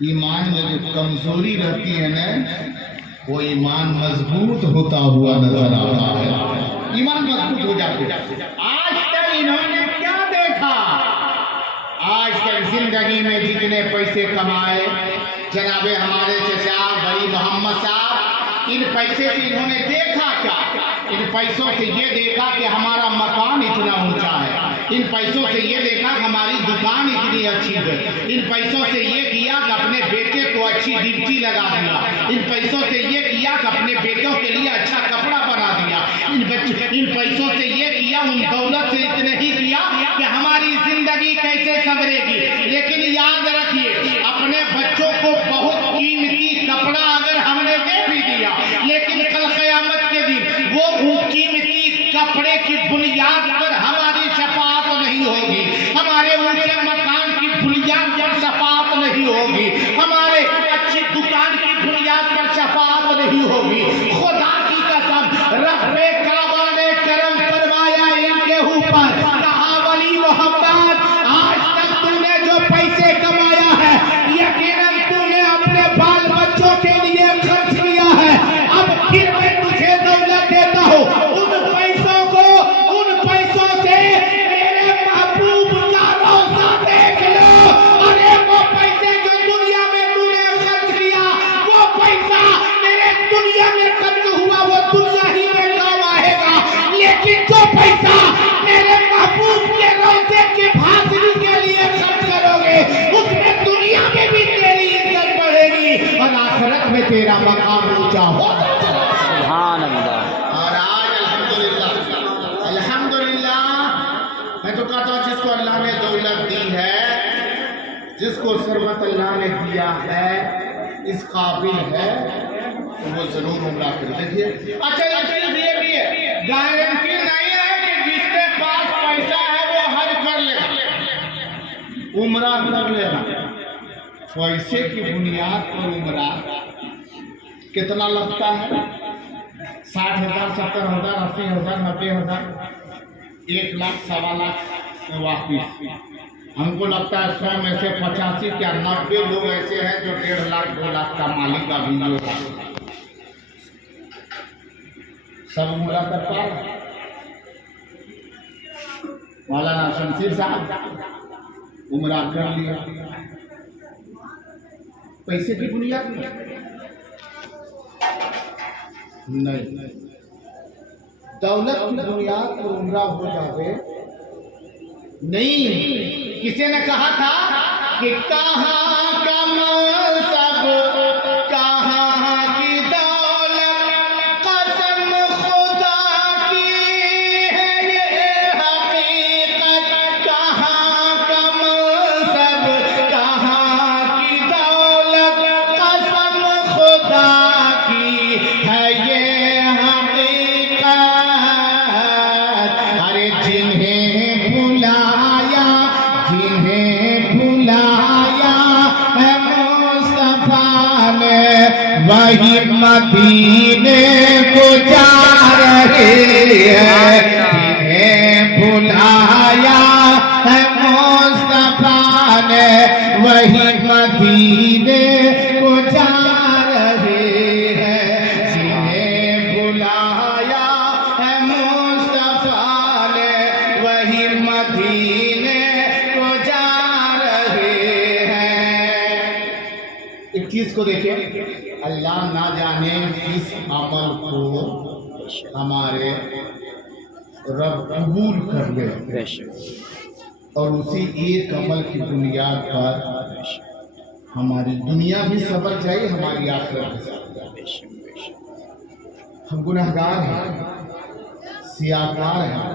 ईमान में जो कमजोरी रहती है ना, वो ईमान मजबूत होता हुआ नजर आता है। ईमान मजबूत हो जाते हैं। आज तक इन्होंने क्या देखा? आज तक जिंदगी में जितने पैसे कमाए जनाबे हमारे चचा भाई मोहम्मद साहब, इन पैसे से इन्होंने देखा क्या? इन पैसों से ये देखा कि हमारा मकान इतना ऊंचा है, इन पैसों से ये देखा कि हमारी दुकान इतनी अच्छी है, इन पैसों से ये किया कि अपने बेटे को अच्छी ड्यूटी लगा दिया, इन पैसों से ये किया कि अपने बेटों के लिए अच्छा कपड़ा बना दिया, इन पैसों से ये किया, उन दौलत से इतने ही किया कि हमारी जिंदगी कैसे संवरेगी। लेकिन याद रखिए, अपने बच्चों को बहुत कीमती कपड़ा अगर हमने दे भी दिया, लेकिन कल क़यामत के दिन वो कीमती कपड़े की बुनियाद पर हमारी शफाअत नहीं होगी, हमारे ऊंचे मकान की बुनियाद पर शफाअत नहीं होगी, हमारे अच्छी दुकान की बुनियाद पर शफाअत नहीं होगी। खुदा की कसम, रब्बे काबा ने करम फरमाया इनके ऊपर, कहा वली मोहम्मद, आज तक तूने जो पैसे कमाया है यकीनन तूने अपने बाल बच्चों के लिए खर्च किया है। अब फिर मैं तुझे दौलत देता हूँ, उन पैसों को, उन पैसों से मेरे महबूब का रोज़ा देख लो। अरे वो पैसे जो दुनिया में तूने खर्च किया, वो पैसा मेरे दुनिया में खर्च हुआ वो दुनिया ही में काम आएगा, लेकिन जो पैसा मेरे महबूब के रोज़े की हाजिरी के लिए खर्च करोगे, उसमें दुनिया में भी तेरी इज्जत बढ़ेगी और आखिरत में तेरा मकाम ऊंचा होगा। सुभान अल्लाह। और आज अल्हम्दुलिल्लाह, अल्हम्दुलिल्लाह, मैं तो कहता हूँ जिसको अल्लाह ने दौलत दी है, जिसको सरबत अल्लाह ने दिया है, इस काबिल है, तो वो जरूर उम्रा कर। देखिए, अच्छा एक चीज ये भी है, गारंटी नहीं है कि जिसके पास पैसा है वो हज कर लेगा, उम्रा कर लेगा। पैसे की बुनियाद पर उम्रा कितना लगता है? 60,000, 70,000, 80,000, 90,000, 1 लाख, 1.25 लाख में वापिस। हमको लगता है 100 में से 85 क्या 90 लोग ऐसे हैं जो 1.5 लाख 2 लाख का मालिक का भी नहीं होता। सब उम्रा कर पाए? मौलाना शमशीर साहब उम्रा कर लिया, पैसे की बुनियाद नहीं, दौलत की बुनियाद पर उम्रा हो जावे नहीं। किसी ने कहा था कि कहाँ का मनसब, कहाँ की दौलत, कसम खुदा की है ये हकीकत, कहाँ का मनसब, कहाँ की दौलत, कसम खुदा की है ये हकीकत। अरे जिन्हें भुलाया, जिन्हें भुलाया है मुस्तफा ने, वही मदीने को जा रहे हैं। जिन्हें भुलाया है मुस्तफा ने, वही मदीने को जा रहे हैं। जिन्हें भुलाया है मुस्तफा ने, वही मदीने को जा रहे हैं। एक चीज को देखिए, अल्लाह ना जाने किस अमल को हमारे रब कबूल कर ले, और उसी एक अमल की बुनियाद पर हमारी दुनिया भी सबर जाए, हमारी आखिरत भी सबर जाए। हम गुनहगार हैं, सियाकार हैं,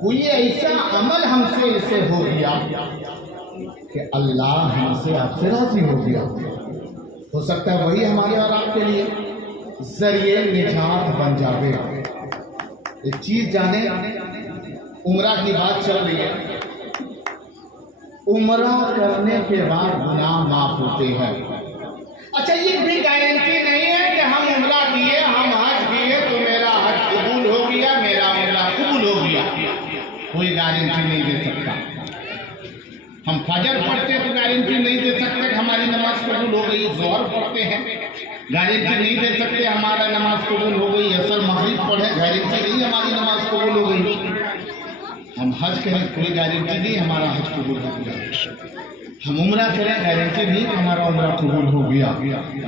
कोई ऐसा अमल हमसे इसे हो गया कि अल्लाह हमसे आपसे राजी हो गया, हो सकता है वही हमारे और आपके लिए जरिए निजात बन जावे। एक चीज जाने, उम्रा की बात चल रही है, उम्रा करने के बाद गुनाह माफ होते हैं। अच्छा, ये भी गारंटी नहीं है कि हम उम्रा किए, हम हज किए तो मेरा हज कबूल हो गया, मेरा उम्रा कबूल हो गया, कोई गारंटी नहीं दे सकता। हम फजर पढ़ते हैं तो गारंटी नहीं दे सकते कि हमारी नमाज कबूल हो गई। जोहर पढ़ते हैं, गारंटी नहीं दे सकते हमारा नमाज कबूल हो गई। असर मगरिब पढ़े, गारंटी नहीं हमारी नमाज कबूल हो गई। हम हज करें, कोई गारंटी नहीं हमारा हज कबूल हो गया। हम उम्रा करें, गारंटी नहीं हमारा उम्रा कबूल हो गया।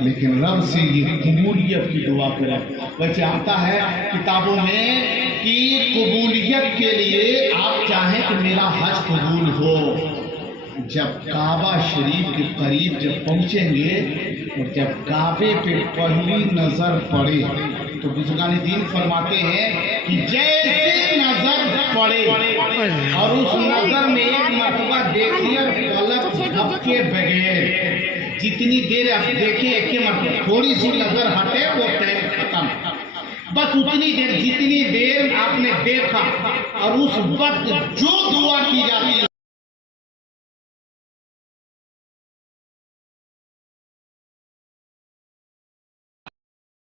लेकिन रब से ये कबूलियत की दुआ करें। वैसे आता है किताबों में कि कबूलियत के लिए आप चाहें कि मेरा हज कबूल हो, जब काबा शरीफ के करीब जब पहुंचेंगे और जब काबे पे पहली नजर पड़े तो बुजुर्गान दीन फरमाते हैं कि जैसे नजर पड़े और उस नजर में एक मरतबा देखिए पलक झपके बगैर, जितनी देर आप देखें एक मरतबा, थोड़ी सी नजर हटे वो टाइम खत्म। बस उतनी देर, जितनी देर आपने देखा और उस वक्त जो दुआ की जाती है